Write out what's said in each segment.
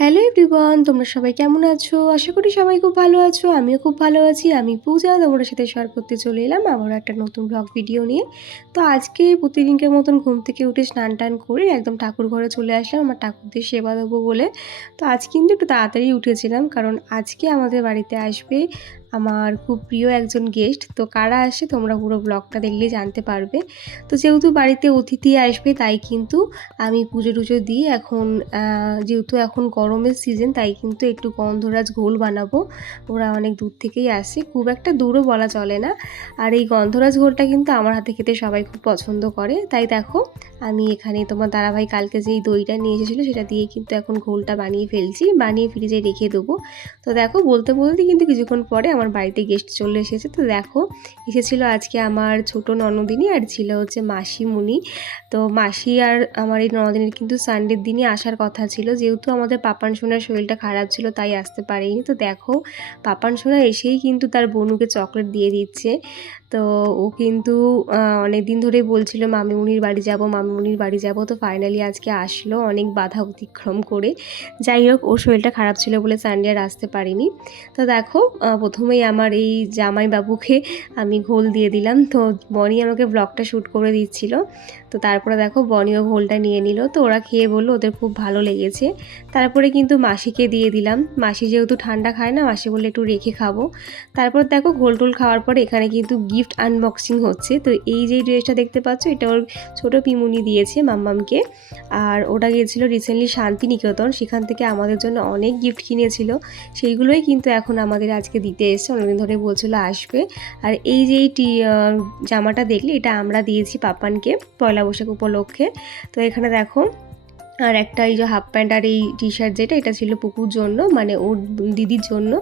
Hello everyone, তোমরা সবাই কেমন আছো? আশা করি সবাই খুব ভালো আছো। আমিও খুব ভালো আছি। আমি পূজা, তোমাদের সাথে শেয়ার করতে চলে এলাম আবারও একটা নতুন ব্লগ ভিডিও নিয়ে। তো আজকে প্রতিদিনকার মতন ঘুম থেকে উঠে স্নান টান করে একদম ঠাকুর ঘরে চলে আসলাম আমার ঠাকুরদের সেবা দেবো বলে। তো আজ কিন্তু একটু তাড়াতাড়ি উঠেছিলাম, কারণ আজকে আমাদের বাড়িতে আসবে আমার খুব প্রিয় একজন গেস্ট। তো কারা আসে তোমরা পুরো ব্লগটা দেখলেই জানতে পারবে। তো যেহেতু বাড়িতে অতিথি আসবে তাই কিন্তু আমি পুজো টুজো দিয়ে এখন যেহেতু এখন গরমের সিজন তাই কিন্তু একটু গন্ধরাজ ঘোল বানাবো। ওরা অনেক দূর থেকেই আসে, খুব একটা দূরও বলা চলে না। আর এই গন্ধরাজ ঘোলটা কিন্তু আমার হাতে খেতে সবাই খুব পছন্দ করে। তাই দেখো আমি এখানে তোমার দাদাভাই কালকে যেই দইটা নিয়ে এসেছিলো সেটা দিয়ে কিন্তু এখন ঘোলটা বানিয়ে ফেলছি, বানিয়ে ফ্রিজে রেখে দেবো। তো দেখো বলতে বলতে কিন্তু কিছুক্ষণ পরে আমার বাড়িতে গেস্ট চলে এসেছে। তো দেখো এসেছিলো আজকে আমার ছোট ননদিনী আর ছিল হচ্ছে মাসিমণি। তো মাসি আর আমার এই ননদিনীর কিন্তু সানডের দিনই আসার কথা ছিল, যেহেতু আমাদের পাপান সোনার শরীরটা খারাপ ছিল তাই আসতে পারেনি। তো দেখো পাপান সোনা এসেই কিন্তু তার বনুকে চকলেট দিয়ে দিচ্ছে। তো ও কিন্তু অনেক দিন ধরেই বলছিল মামিমুনির বাড়ি যাব, মামিমুনির বাড়ি যাব। তো ফাইনালি আজকে আসলো অনেক বাধা অতিক্রম করে। যাই হোক, ওর শরীরটা খারাপ ছিল বলে সানডে আর আসতে পারিনি। তো দেখো প্রথমেই আমার এই জামাইবাবুকে আমি ঘোল দিয়ে দিলাম। তো বনি আমাকে ব্লগটা শ্যুট করে দিচ্ছিল। তো তারপরে দেখো বনিও ঘোলটা নিয়ে নিল। তো ওরা খেয়ে বললো ওদের খুব ভালো লেগেছে। তারপরে কিন্তু মাসিকে দিয়ে দিলাম। মাসি যেহেতু ঠান্ডা খায় না, মাসি বললে একটু রেখে খাবো। তারপর দেখো ঘোল টোল খাওয়ার পরে এখানে কিন্তু গিফট আনবক্সিং হচ্ছে। তো এই যে ড্রেসটা দেখতে পাচ্ছ এটা ওর ছোটো পিমুনি দিয়েছে মাম্মামকে। আর ওটা গিয়েছিল রিসেন্টলি শান্তিনিকেতন, সেখান থেকে আমাদের জন্য অনেক গিফট কিনেছিল। সেইগুলোই কিন্তু এখন আমাদের আজকে দিতে এসছে, অনেকদিন ধরে বলছিল আসবে। আর এই যে এই জামাটা দেখলে এটা আমরা দিয়েছি পাপানকে পয়লা বৈশাখ উপলক্ষে। তো এখানে দেখো আর একটা এই যে হাফ প্যান্ট আর এই টি শার্ট যেটা এটা ছিল পুকুর জন্য, মানে ওর দিদির জন্য।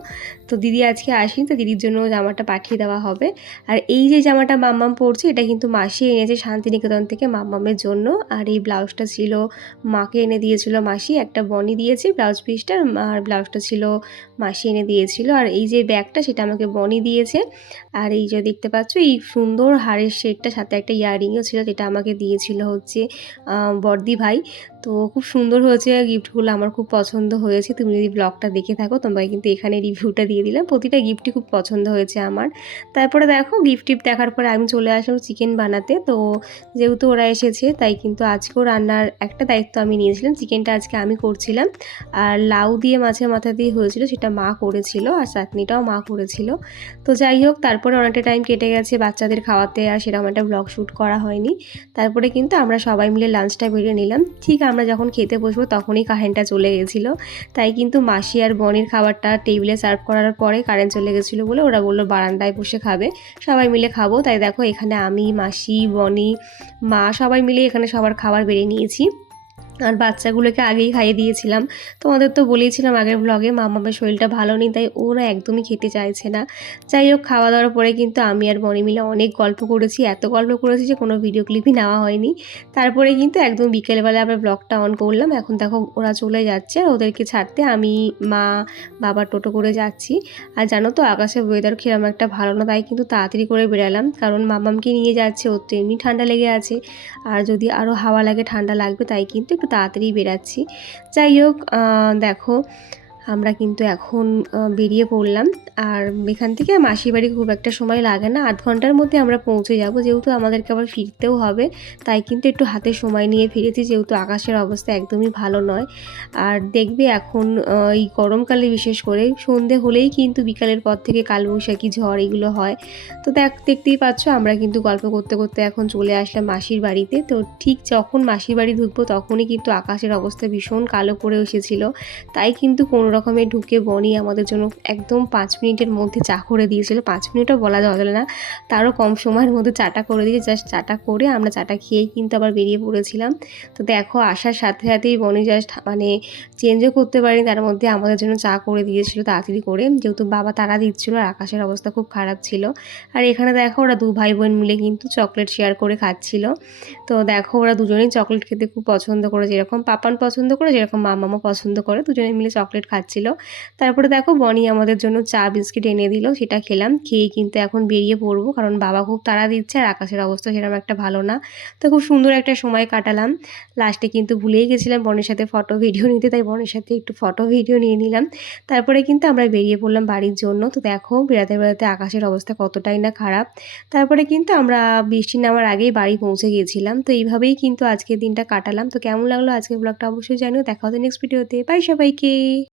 তো দিদি আজকে আসেনি, তো দিদির জন্য জামাটা পাঠিয়ে দেওয়া হবে। আর এই যে জামাটা মাম্মাম পরছে এটা কিন্তু মাসি এনেছে শান্তিনিকেতন থেকে মাম্মামের জন্য। আর এই ব্লাউজটা ছিল মাকে এনে দিয়েছিল মাসি, একটা বনি দিয়েছে ব্লাউজ পিসটা, আর ব্লাউজটা ছিল মাসি এনে দিয়েছিল। আর এই যে ব্যাগটা সেটা আমাকে বনি দিয়েছে। আর এই যে দেখতে পাচ্ছ এই সুন্দর হারের সেটটা সাথে একটা ইয়াররিংও ছিল যেটা আমাকে দিয়েছিল হচ্ছে বর্দি ভাই। তো খুব সুন্দর হয়েছে গিফটগুলো, আমার খুব পছন্দ হয়েছে। তুমি যদি ব্লগটা দেখে থাকো তোমাকে কিন্তু এখানে রিভিউটা দিয়ে দিলাম। প্রতিটা গিফটই খুব পছন্দ হয়েছে আমার। তারপরে দেখো গিফট টিফট দেখার পরে আমি চলে আসলাম চিকেন বানাতে। তো যেহেতু ওরা এসেছে তাই কিন্তু আজকেও রান্নার একটা দায়িত্ব আমি নিয়েছিলাম। চিকেনটা আজকে আমি করছিলাম, আর লাউ দিয়ে মাছের মাথা দিয়ে হয়েছিল সেটা মা করেছিল, আর চাটনিটাও মা করেছিল। তো যাই হোক তারপরে অনেকটা টাইম কেটে গেছে বাচ্চাদের খাওয়াতে, আর সেরকম একটা ব্লগ শ্যুট করা হয়নি। তারপরে কিন্তু আমরা সবাই মিলে লাঞ্চটা বেরিয়ে নিলাম। ঠিক আমরা যখন খেতে বসবো তখনই কারেন্টটা চলে গেছিলো। তাই কিন্তু মাসি আর বনির খাবারটা টেবিলে সার্ভ করার পরে কারেন্ট চলে গেছিলো বলে ওরা বললো বারান্দায় বসে খাবে, সবাই মিলে খাবো। তাই দেখো এখানে আমি, মাসি, বনি, মা সবাই মিলে এখানে সবার খাবার বেড়ে নিয়েছি। আর বাচ্চাগুলোকে আগেই খাইয়ে দিয়েছিলাম। তোমাদের তো বলেইছিলাম আগের ব্লগে মামামের শরীরটা ভালো নেই, তাই ওরা একদমই খেতে চাইছে না। যাই হোক খাওয়া দাওয়ার পরে কিন্তু আমি আর বনি মিলে অনেক গল্প করেছি, এত গল্প করেছি যে কোনো ভিডিও ক্লিপই নেওয়া হয়নি। তারপরে কিন্তু একদম বিকেলবেলা আবার ব্লগটা অন করলাম। এখন দেখো ওরা চলে যাচ্ছে, আর ওদেরকে ছাড়তে আমি, মা, বাবা টোটো করে যাচ্ছি। আর জানো তো আকাশের ওয়েদার কিরকম একটা ভালো না, তাই কিন্তু তাড়াতাড়ি করে বেরালাম, কারণ মামামকে নিয়ে যাচ্ছে, ওর তো এমনি ঠান্ডা লেগে আছে। আর যদি আরও হাওয়া লাগে ঠান্ডা লাগবে, তাই কিন্তু একটু তাড়াতাড়ি বেরাচ্ছি। যাই হোক দেখো আমরা কিন্তু এখন বেরিয়ে পড়লাম। আর এখান থেকে মাসির বাড়ি খুব একটা সময় লাগে না, আধ ঘন্টার মধ্যে আমরা পৌঁছে যাব। যেহেতু আমাদেরকে আবার ফিরতেও হবে তাই কিন্তু একটু হাতে সময় নিয়ে ফিরেছি, যেহেতু আকাশের অবস্থা একদমই ভালো নয়। আর দেখবে এখন এই গরমকালে বিশেষ করে সন্ধে হলেই কিন্তু বিকালের পর থেকে কালবৈশাখী ঝড় এগুলো হয়। তো দেখতেই পাচ্ছ আমরা কিন্তু গল্প করতে করতে এখন চলে আসলাম মাসির বাড়িতে। তো ঠিক যখন মাসির বাড়ি ঢুকবো তখনই কিন্তু আকাশের অবস্থা ভীষণ কালো করে এসেছিল। তাই কিন্তু কোনো রকমে ঢুকে বনি আমাদের জন্য একদম 5 মিনিটের মধ্যে চা করে দিয়েছিল। 5 মিনিটও বলা যাবে না, তারও কম সময়ের মধ্যে চাটা করে দিয়ে জাস্ট চাটা করে আমরা চাটা খেয়েই কিন্তু আবার বেরিয়ে পড়েছিলাম। তো দেখো আসার সাথে সাথেই বনি জাস্ট মানে চেঞ্জও করতে পারিনি, তার মধ্যে আমাদের জন্য চা করে দিয়েছিল তাড়াতাড়ি করে, যেহেতু বাবা তারা দিচ্ছিলো আর আকাশের অবস্থা খুব খারাপ ছিল। আর এখানে দেখো ওরা দু ভাই বোন মিলে কিন্তু চকলেট শেয়ার করে খাচ্ছিল। তো দেখো ওরা দুজনেই চকলেট খেতে খুব পছন্দ করে, যেরকম পাপান পছন্দ করে, যেরকম মামামা পছন্দ করে, দুজনে মিলে চকলেট খাচ্ছিল। খাচ্ছিল। তারপরে দেখো বনি আমাদের জন্য চা বিস্কিট এনে দিল, সেটা খেলাম। খেয়ে কিন্তু এখন বেরিয়ে পড়বো, কারণ বাবা খুব তাড়া দিচ্ছে আর আকাশের অবস্থা সেরকম একটা ভালো না। তো খুব সুন্দর একটা সময় কাটালাম। লাস্টে কিন্তু ভুলেই গেছিলাম বোনের সাথে ফটো ভিডিও নিতে, তাই বোনের সাথে একটু ফটো ভিডিও নিয়ে নিলাম। তারপরে কিন্তু আমরা বেরিয়ে পড়লাম বাড়ির জন্য। তো দেখো বেড়াতে বেড়াতে আকাশের অবস্থা কতটাই না খারাপ। তারপরে কিন্তু আমরা বৃষ্টি নামার আগেই বাড়ি পৌঁছে গিয়েছিলাম। তো এইভাবেই কিন্তু আজকের দিনটা কাটালাম। তো কেমন লাগলো আজকের ব্লগটা অবশ্যই জানিও। দেখা হচ্ছে নেক্সট ভিডিওতে। বাই সবাইকে।